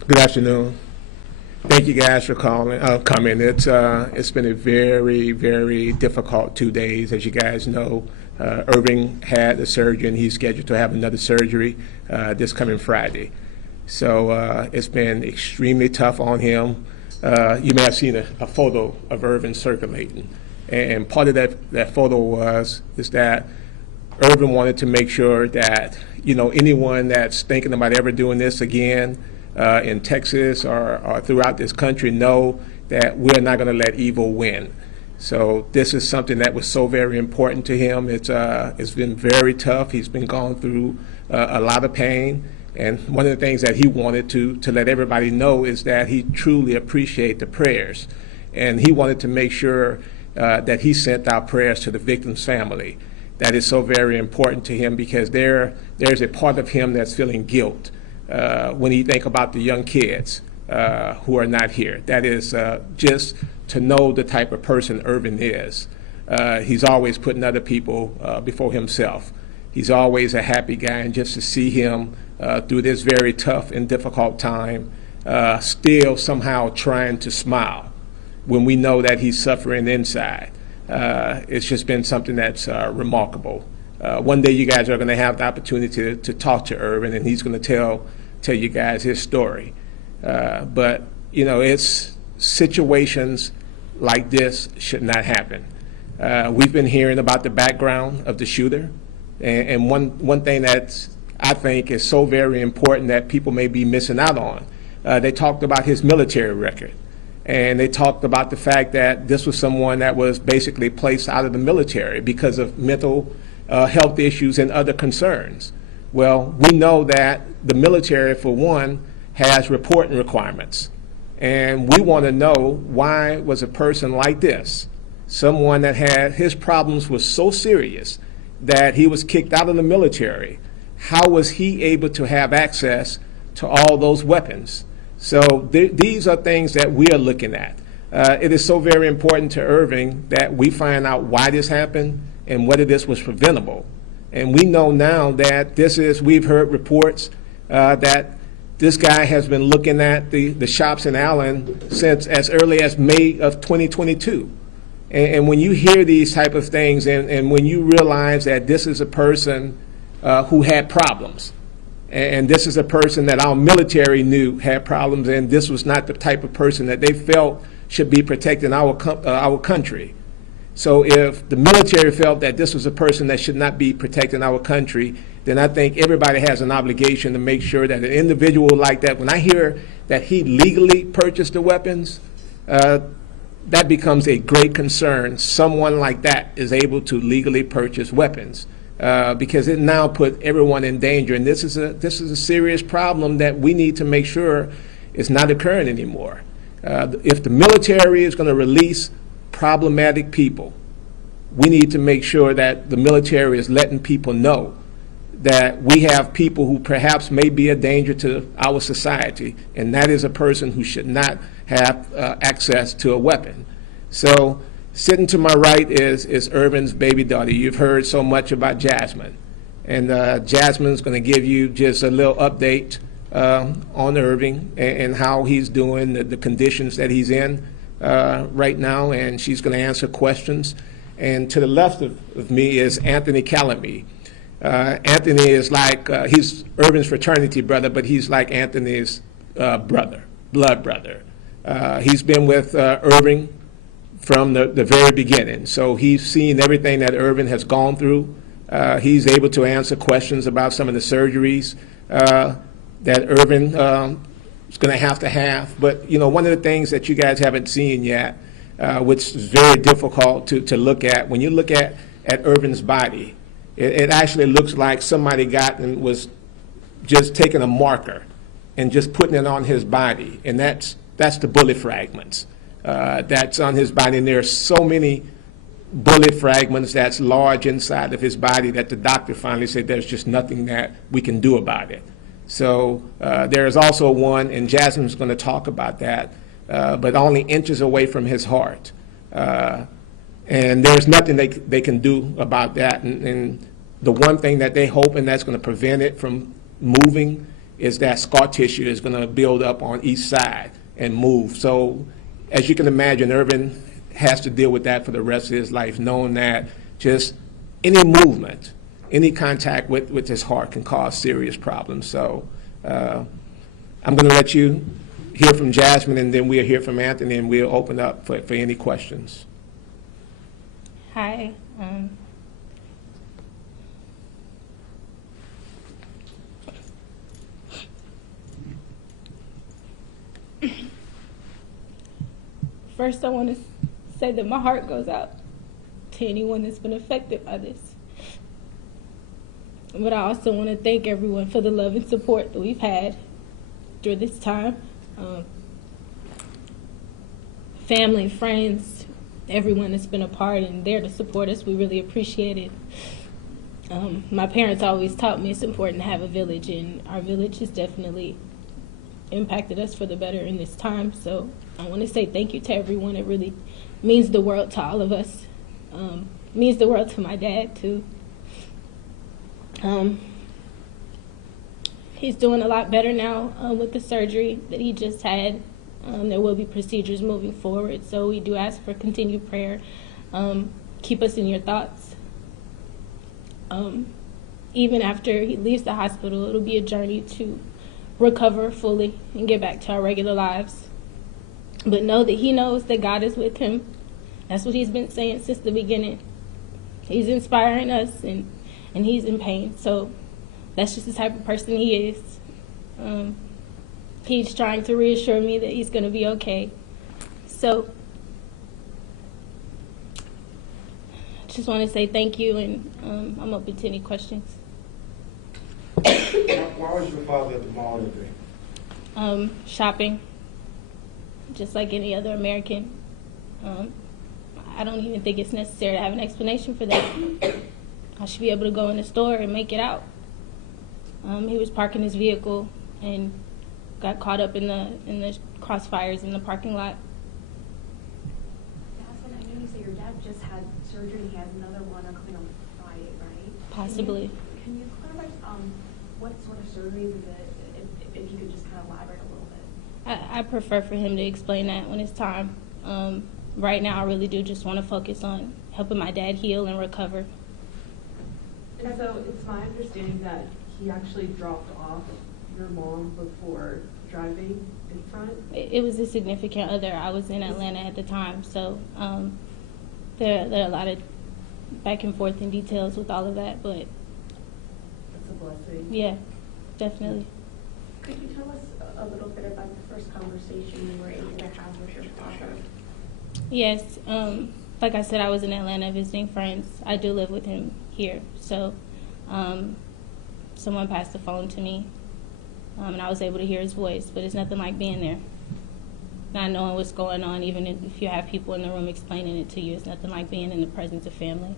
Good afternoon. Thank you guys for coming. It's been a very, very difficult 2 days. As you guys know, Irving had a surgery and he's scheduled to have another surgery this coming Friday. So it's been extremely tough on him. You may have seen a photo of Irving circulating. And part of that photo is that Irvin wanted to make sure that, anyone that's thinking about ever doing this again in Texas or throughout this country know that we're not going to let evil win. So this is something that was so very important to him. It's been very tough. He's been going through a lot of pain. And one of the things that he wanted to let everybody know is that he truly appreciated the prayers. And he wanted to make sure that he sent out prayers to the victim's family. That is so very important to him because there's a part of him that's feeling guilt when you think about the young kids who are not here. That is just to know the type of person Irvin is. He's always putting other people before himself. He's always a happy guy, and just to see him through this very tough and difficult time, still somehow trying to smile when we know that he's suffering inside. It's just been something that's remarkable. One day you guys are going to have the opportunity to talk to Irvin, and he's going to tell you guys his story. But it's situations like this should not happen. We've been hearing about the background of the shooter, and one thing that I think is so very important that people may be missing out on. They talked about his military record. And they talked about the fact that this was someone that was basically placed out of the military because of mental health issues and other concerns. Well, we know that the military, for one, has reporting requirements. And we want to know, why was a person like this, someone that had his problems was so serious that he was kicked out of the military, how was he able to have access to all those weapons? So these are things that we are looking at. It is so very important to Irving that we find out why this happened and whether this was preventable. And we know now that we've heard reports that this guy has been looking at the shops in Allen since as early as May of 2022. And when you hear these type of things and when you realize that this is a person who had problems, and this is a person that our military knew had problems, and this was not the type of person that they felt should be protecting our country. So if the military felt that this was a person that should not be protecting our country, then I think everybody has an obligation to make sure that an individual like that, when I hear that he legally purchased the weapons, that becomes a great concern. Someone like that is able to legally purchase weapons. Because it now put everyone in danger, and this is a serious problem that we need to make sure is not occurring anymore. If the military is going to release problematic people, we need to make sure that the military is letting people know that we have people who perhaps may be a danger to our society, and that is a person who should not have access to a weapon. So sitting to my right is Irvin's baby daughter. You've heard so much about Jasmine. And Jasmine's going to give you just a little update on Irving and how he's doing, the conditions that he's in right now. And she's going to answer questions. And to the left of me is Anthony Calamy. Anthony is like, he's Irvin's fraternity brother, but he's like Anthony's blood brother. He's been with Irving from the very beginning. So he's seen everything that Irvin has gone through. He's able to answer questions about some of the surgeries that Irvin is going to have. But, one of the things that you guys haven't seen yet, which is very difficult to look at, when you look at Irvin's body, it actually looks like somebody got and was just taking a marker and just putting it on his body. And that's the bullet fragments. That's on his body, and there are so many bullet fragments that's large inside of his body that the doctor finally said there's just nothing that we can do about it. So there is also one, and Jasmine's going to talk about that, but only inches away from his heart. And there's nothing they can do about that. And the one thing that they hope, and that's going to prevent it from moving, is that scar tissue is going to build up on each side and move. So as you can imagine, Irvin has to deal with that for the rest of his life, knowing that just any movement, any contact with his heart can cause serious problems. So I'm going to let you hear from Jasmine, and then we'll hear from Anthony, and we'll open up for any questions. Hi. First, I want to say that my heart goes out to anyone that's been affected by this. But I also want to thank everyone for the love and support that we've had through this time. Family, friends, everyone that's been a part and there to support us, we really appreciate it. My parents always taught me it's important to have a village, and our village has definitely impacted us for the better in this time. So I want to say thank you to everyone. It really means the world to all of us. Means the world to my dad too. He's doing a lot better now with the surgery that he just had. There will be procedures moving forward, so we do ask for continued prayer. Keep us in your thoughts. Even after he leaves the hospital, it'll be a journey to recover fully and get back to our regular lives. But know that he knows that God is with him. That's what he's been saying since the beginning. He's inspiring us, and he's in pain. So that's just the type of person he is. He's trying to reassure me that he's going to be okay. So I just want to say thank you, and I'm open to any questions. Why was your father at the mall today? Shopping, just like any other American. I don't even think it's necessary to have an explanation for that. I should be able to go in the store and make it out. He was parking his vehicle and got caught up in the crossfires in the parking lot. Jasmine, I know you say your dad just had surgery. He has another one coming on Friday, right? Possibly. Can you clarify what sort of surgery is it? If you could just kind of elaborate a little bit. I prefer for him to explain that when it's time. Right now, I really do just want to focus on helping my dad heal and recover. And so it's my understanding that he actually dropped off your mom before driving in front? It was a significant other. I was in Atlanta at the time, so there are a lot of back and forth in details with all of that, but That's a blessing. yeah, definitely. Could you tell us a little bit about the first conversation you were able to have with your father? Yes, like I said, I was in Atlanta visiting friends. I do live with him here, so someone passed the phone to me, and I was able to hear his voice, but it's nothing like being there. Not knowing what's going on, even if you have people in the room explaining it to you, it's nothing like being in the presence of family.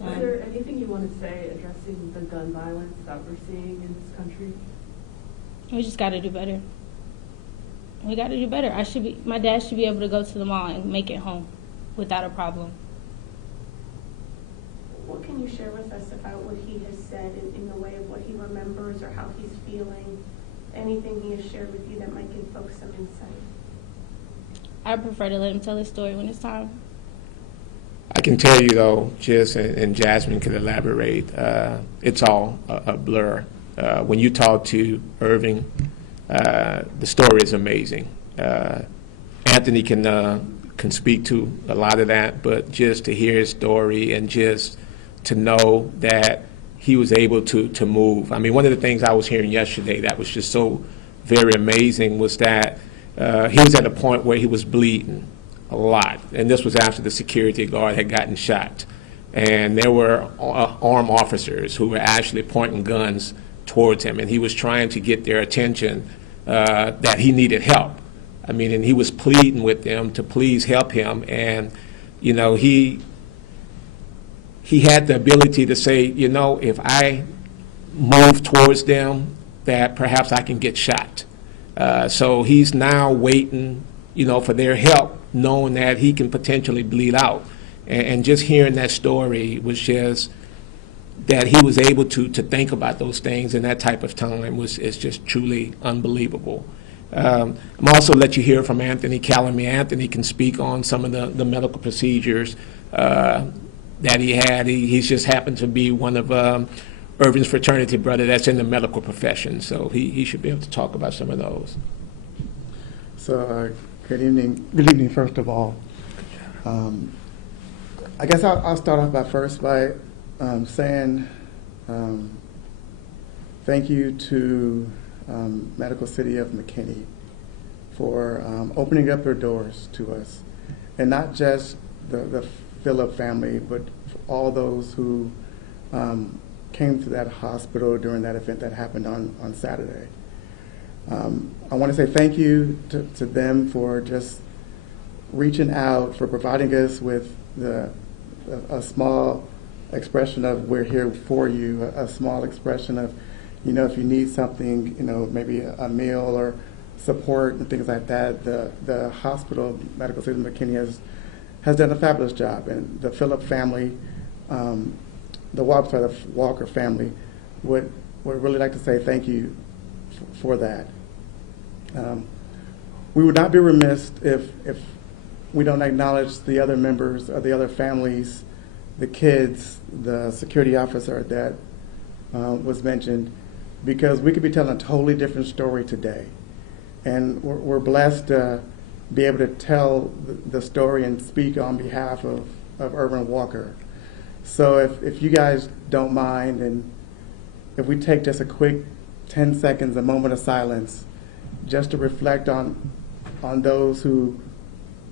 Is there anything you want to say addressing the gun violence that we're seeing in this country? We just got to do better. We got to do better. My dad should be able to go to the mall and make it home without a problem. What can you share with us about what he has said in the way of what he remembers or how he's feeling? Anything he has shared with you that might give folks some insight? I prefer to let him tell his story when it's time. I can tell you, though, Jess and Jasmine can elaborate, it's all a blur. When you talk to Irving, the story is amazing. Anthony can speak to a lot of that, but just to hear his story and just to know that he was able to move. I mean, one of the things I was hearing yesterday that was just so very amazing was that he was at a point where he was bleeding a lot, and this was after the security guard had gotten shot. And there were armed officers who were actually pointing guns towards him, and he was trying to get their attention that he needed help. I mean, and he was pleading with them to please help him, and, you know, he had the ability to say, you know, if I move towards them, that perhaps I can get shot. So he's now waiting, you know, for their help, knowing that he can potentially bleed out. And just hearing that story was just that he was able to think about those things in that type of time is just truly unbelievable. I'm also let you hear from Anthony Callamy. Anthony can speak on some of the medical procedures that he had. He's just happened to be one of Irvin's fraternity brother that's in the medical profession, so he should be able to talk about some of those. So, good evening, first of all. I guess I'll start off by saying thank you to Medical City of McKinney for opening up their doors to us, and not just the Phillip family, but for all those who came to that hospital during that event that happened on Saturday. I want to say thank you to them for just reaching out, for providing us with a small expression of we're here for you, a small expression of, if you need something, maybe a meal or support and things like that. The hospital, Medical City of McKinney, has done a fabulous job, and the Phillip family, the Walker family would really like to say thank you for that. We would not be remiss if we don't acknowledge the other members of the other families, the kids, the security officer that was mentioned, because we could be telling a totally different story today. And we're blessed to be able to tell the story and speak on behalf of Irvin Walker. So if you guys don't mind, and if we take just a quick 10 seconds, a moment of silence, just to reflect on those who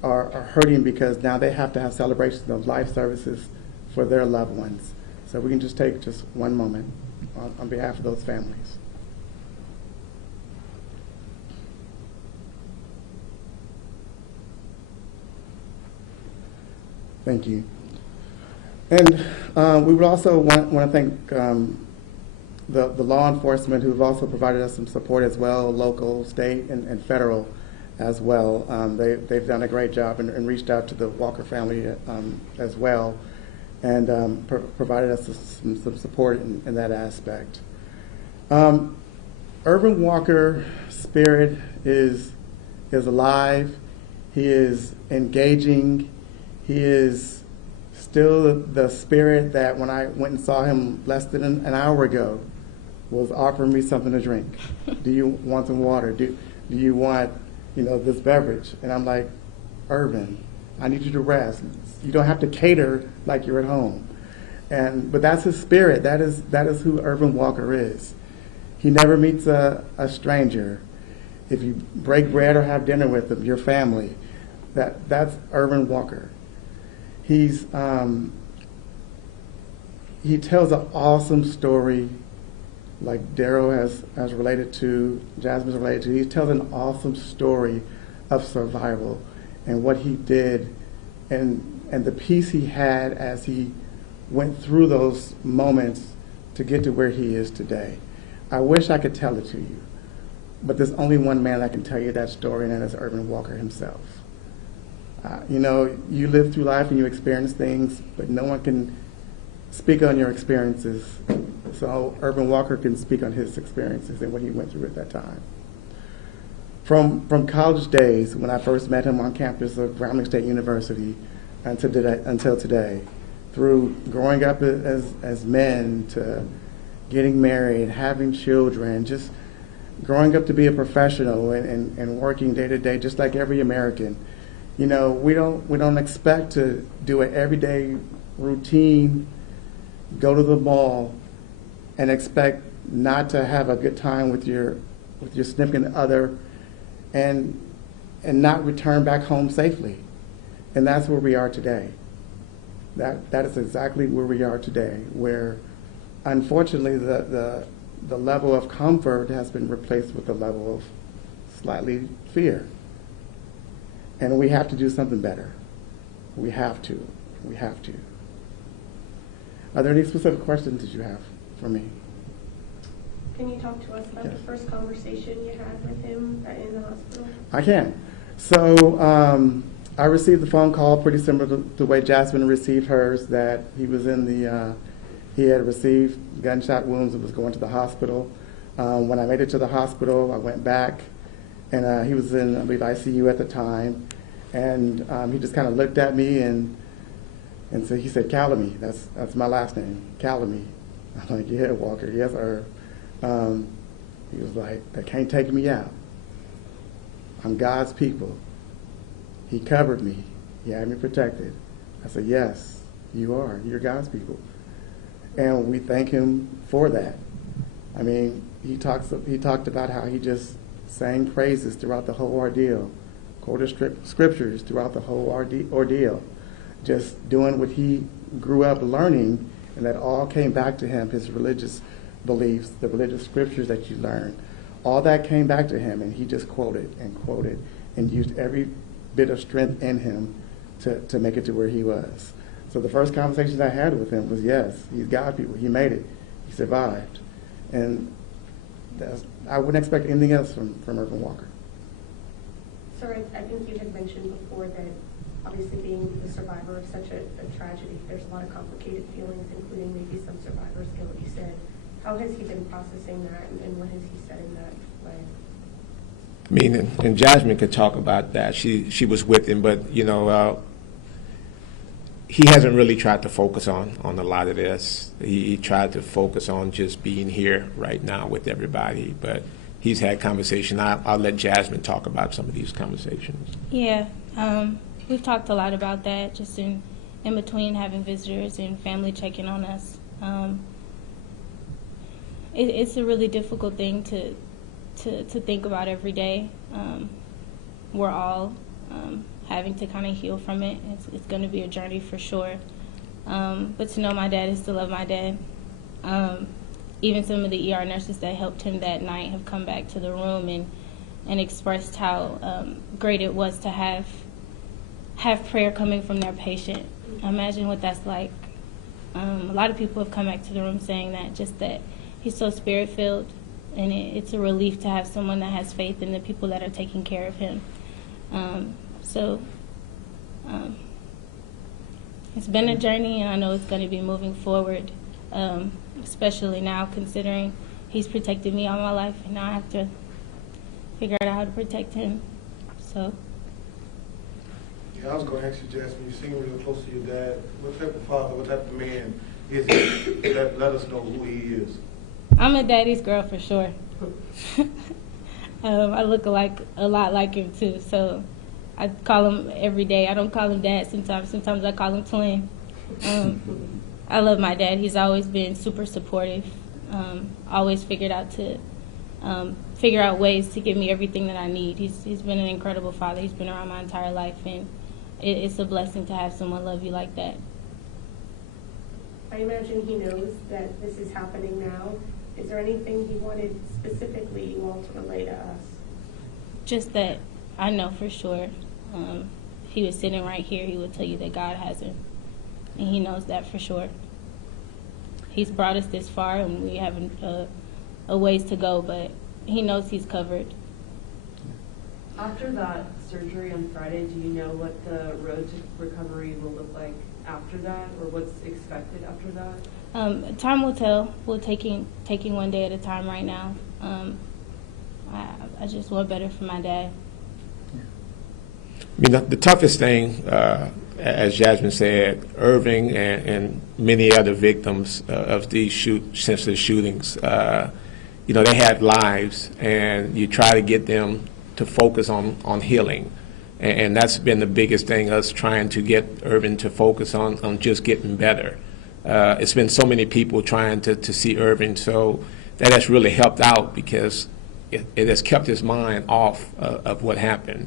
are hurting because now they have to have celebrations of life services for their loved ones. So we can just take just one moment on behalf of those families. Thank you. And we would also want to thank the law enforcement who've also provided us some support as well, local, state, and federal as well. They've done a great job and reached out to the Walker family as well, and provided us some support in that aspect. Irvin Walker's spirit is alive. He is engaging. He is still the spirit that when I went and saw him less than an hour ago was offering me something to drink. Do you want some water? Do you want this beverage? And I'm like, Irvin, I need you to rest. You don't have to cater like you're at home. But that's his spirit. That is who Irvin Walker is. He never meets a stranger. If you break bread or have dinner with them, your family, that's Irvin Walker. He tells an awesome story, like Daryl has related to, Jasmine's related to. He tells an awesome story of survival and what he did and the peace he had as he went through those moments to get to where he is today. I wish I could tell it to you, but there's only one man that can tell you that story, and that is Irvin Walker himself. You live through life and you experience things, but no one can speak on your experiences. So Irvin Walker can speak on his experiences and what he went through at that time. From college days, when I first met him on campus of Grambling State University until today, through growing up as men to getting married, having children, just growing up to be a professional and working day to day, just like every American. We don't expect to do an everyday routine, go to the mall, and expect not to have a good time with your significant other, and not return back home safely. And that's where we are today. That is exactly where we are today, where unfortunately the level of comfort has been replaced with the level of slightly fear. And we have to do something better. We have to. We have to. Are there any specific questions that you have for me? Can you talk to us about the first conversation you had with him in the hospital? I can. So I received the phone call pretty similar to the way Jasmine received hers, that he was in the He had received gunshot wounds and was going to the hospital. When I made it to the hospital, I went back, and he was in, I believe, ICU at the time. And he just kind of looked at me and so he said, Calamy, that's my last name, Calamy. I'm like, yeah, Walker, yes, sir. He was like, they can't take me out. I'm God's people. He covered me. He had me protected. I said, yes, you are. You're God's people. And we thank him for that. I mean, he talked about how he just sang praises throughout the whole ordeal, quoted scriptures throughout the whole ordeal, just doing what he grew up learning, and that all came back to him, his religious beliefs, the religious scriptures that you learned. All that came back to him, and he just quoted and used every bit of strength in him to make it to where he was. So the first conversation I had with him was, yes, he's God people. He made it. He survived. And I wouldn't expect anything else from Irvin Walker. Sir, I think you had mentioned before that obviously being the survivor of such a tragedy, there's a lot of complicated feelings, including maybe some survivor's guilt, you said. How has he been processing that, and what has he said in that way? I mean, and Jasmine could talk about that. She was with him, but, you know, he hasn't really tried to focus on a lot of this. He tried to focus on just being here right now with everybody, but he's had conversation. I'll let Jasmine talk about some of these conversations. Yeah, we've talked a lot about that, just in between having visitors and family checking on us. It's a really difficult thing to think about every day. We're all having to kind of heal from it. It's going to be a journey for sure. But to know my dad is to love my dad. Even some of the ER nurses that helped him that night have come back to the room and expressed how great it was to have prayer coming from their patient. Imagine what that's like. A lot of people have come back to the room saying that he's so spirit-filled, and it's a relief to have someone that has faith in the people that are taking care of him. It's been a journey, and I know it's going to be moving forward, especially now considering he's protected me all my life, and now I have to figure out how to protect him. So. Yeah, I was going to ask you, Jasmine, you seem real close to your dad. What type of father, what type of man is he? Let us know who he is. I'm a daddy's girl for sure. I look a lot like him too, so I call him every day. I don't call him dad sometimes. Sometimes I call him twin. I love my dad. He's always been super supportive. Always figure out ways to give me everything that I need. He's been an incredible father. He's been around my entire life, and it's a blessing to have someone love you like that. I imagine he knows that this is happening now. Is there anything he wanted specifically you all to relay to us? Just that I know for sure. If he was sitting right here, he would tell you that God has him, and he knows that for sure. He's brought us this far, and we have a ways to go, but he knows he's covered. After that surgery on Friday, do you know what the road to recovery will look like after that, or what's expected after that? Time will tell. We're taking one day at a time right now. I just want better for my dad. I mean, the toughest thing, as Jasmine said, Irving and many other victims of these senseless shootings, they have lives, and you try to get them to focus on healing. And that's been the biggest thing, us trying to get Irvin to focus on just getting better. It's been so many people trying to see Irvin, so that has really helped out because it has kept his mind off of what happened.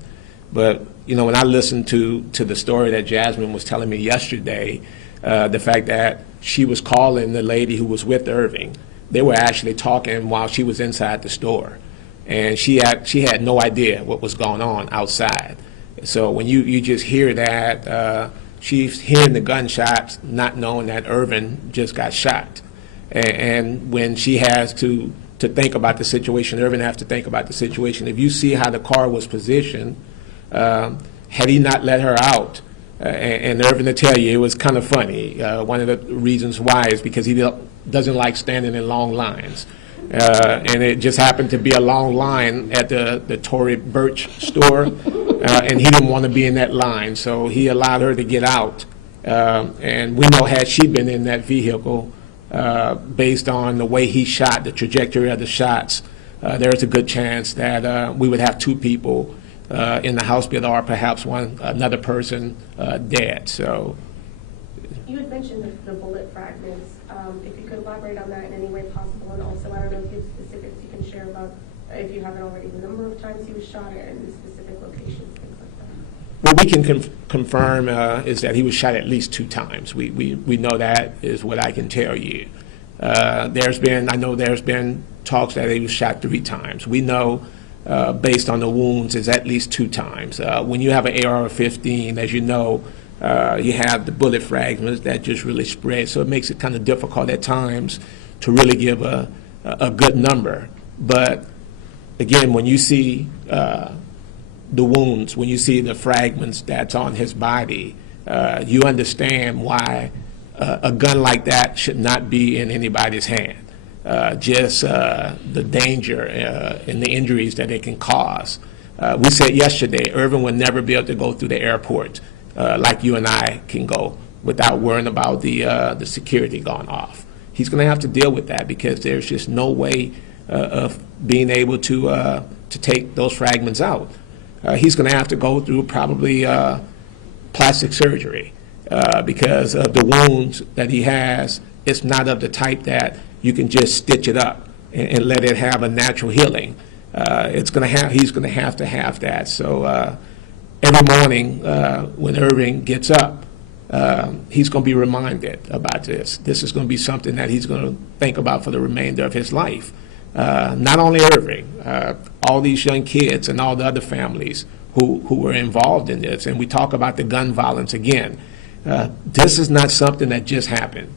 But, when I listened to the story that Jasmine was telling me yesterday, the fact that she was calling the lady who was with Irving, they were actually talking while she was inside the store. And she had no idea what was going on outside. So when you just hear that, she's hearing the gunshots, not knowing that Irvin just got shot. And when she has to think about the situation, Irvin has to think about the situation. If you see how the car was positioned, had he not let her out, And Irvin to tell you, it was kind of funny. One of the reasons why is because he doesn't like standing in long lines. And it just happened to be a long line at the Tory Burch store, and he didn't want to be in that line, so he allowed her to get out. And we know had she been in that vehicle, based on the way he shot, the trajectory of the shots, there's a good chance that we would have 2 people in the hospital, or perhaps another person dead. So You had mentioned the bullet fragments. If you could elaborate on that in any way possible, and also, I don't know if you have specifics you can share about, if you haven't already, the number of times he was shot and the specific locations, things like that. what we can confirm is that he was shot at least 2 times. We know that is what I can tell you. I know there's been talks that he was shot 3 times. We know, based on the wounds, is at least 2 times. When you have an AR-15, as you know, you have the bullet fragments that just really spread, so it makes it kind of difficult at times to really give a good number. But again, when you see the wounds, when you see the fragments that's on his body, you understand why a gun like that should not be in anybody's hand. Just the danger and the injuries that it can cause. We said yesterday, Irvin would never be able to go through the airport like you and I can go without worrying about the security going off. He's going to have to deal with that because there's just no way of being able to take those fragments out. He's going to have to go through probably plastic surgery because of the wounds that he has. It's not of the type that you can just stitch it up and let it have a natural healing. He's going to have that. So every morning when Irving gets up, he's going to be reminded about this. This is going to be something that he's going to think about for the remainder of his life. Not only Irving, all these young kids and all the other families who were involved in this. And we talk about the gun violence again. This is not something that just happened.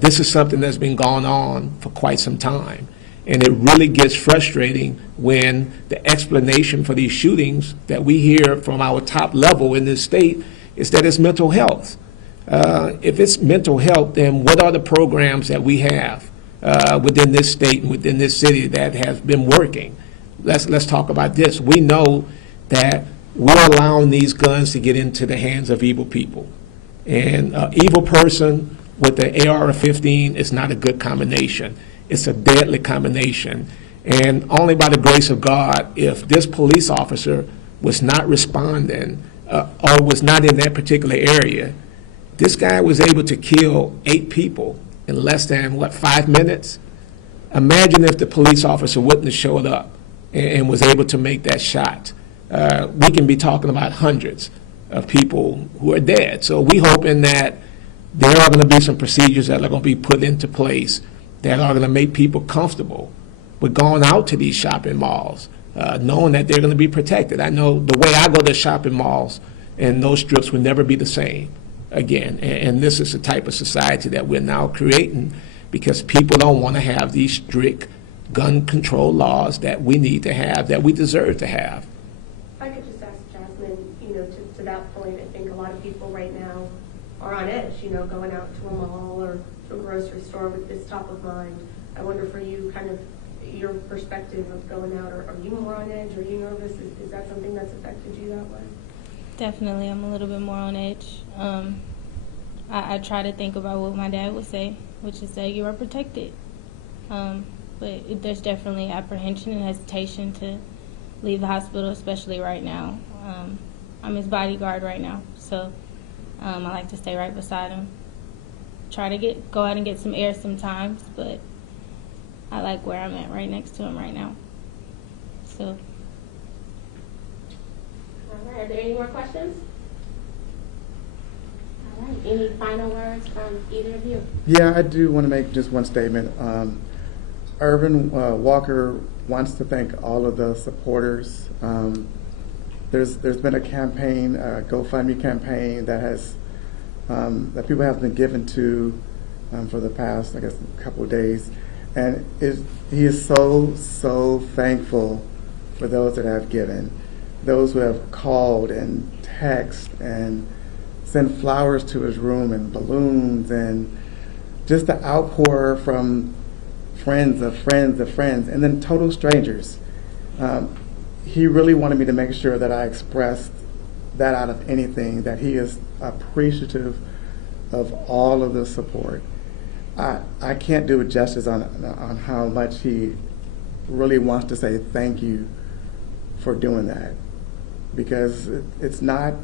This is something that's been going on for quite some time. And it really gets frustrating when the explanation for these shootings that we hear from our top level in this state is that it's mental health. If it's mental health, then what are the programs that we have within this state and within this city that has been working? Let's talk about this. We know that we're allowing these guns to get into the hands of evil people. And an evil person with the AR-15 is not a good combination. It's a deadly combination. And only by the grace of God, if this police officer was not responding or was not in that particular area, this guy was able to kill 8 people in less than, 5 minutes? Imagine if the police officer wouldn't have showed up and was able to make that shot. We can be talking about hundreds of people who are dead. So we hoping that there are going to be some procedures that are going to be put into place that are going to make people comfortable with going out to these shopping malls, knowing that they're going to be protected. I know the way I go to shopping malls, and those strips will never be the same again. And this is the type of society that we're now creating because people don't want to have these strict gun control laws that we need to have, that we deserve to have. If I could just ask Jasmine, to that point, I think a lot of people right now are on edge, going out to a mall or to a grocery store with this top of mind. I wonder for you, kind of your perspective of going out, are you more on edge? Are you nervous? Is that something that's affected you that way? Definitely, I'm a little bit more on edge. I try to think about what my dad would say, which is say you are protected. But there's definitely apprehension and hesitation to leave the hospital, especially right now. I'm his bodyguard right now, so I like to stay right beside him. Try to go out and get some air sometimes, but I like where I'm at right next to him right now. So. All right, are there any more questions? All right, any final words from either of you? Yeah, I do want to make just one statement. Irvin Walker wants to thank all of the supporters. There's been a campaign, a GoFundMe campaign that has that people have been given to for the past, I guess, couple of days, and he is so thankful for those that have given, those who have called and text and send flowers to his room and balloons and just the outpour from friends of friends of friends, and then total strangers. He really wanted me to make sure that I expressed that out of anything, that he is appreciative of all of the support. I can't do it justice on how much he really wants to say thank you for doing that, because it's not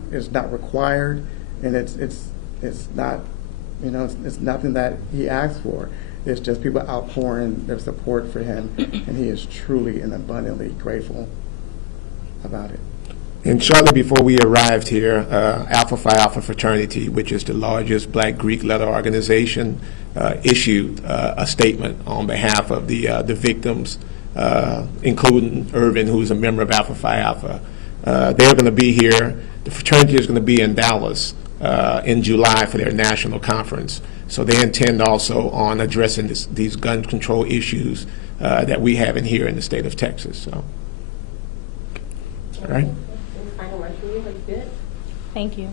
required, and it's not, you know, it's nothing that he asked for. It's just people outpouring their support for him, and he is truly and abundantly grateful about it. And shortly before we arrived here, Alpha Phi Alpha Fraternity, which is the largest Black Greek letter organization, issued a statement on behalf of the victims, including Irvin, who's a member of Alpha Phi Alpha. They're going to be here. The fraternity is going to be in Dallas in July for their national conference. So they intend also on addressing these gun control issues that we have in here in the state of Texas. So, all right. Any final words from you? That's good. Thank you.